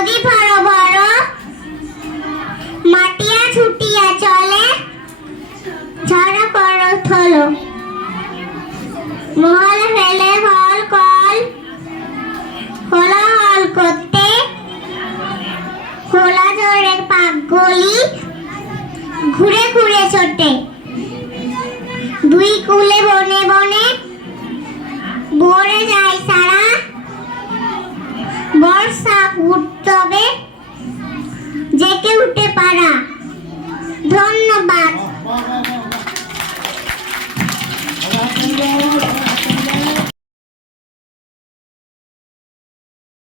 নদী ভর ভর মাটিয়া ছুটিয়া চলে ঝড় পড় থলো মহল ফেলে হল কল খোলা হল করতে খোলা জোরে পাক গলি ঘুরে ঘুরে ছোটে দুই কুলে বনে বনে ভরে যায় সারা বর্ষা উঠবে জেকে উঠে পারা ধন্যবাদ।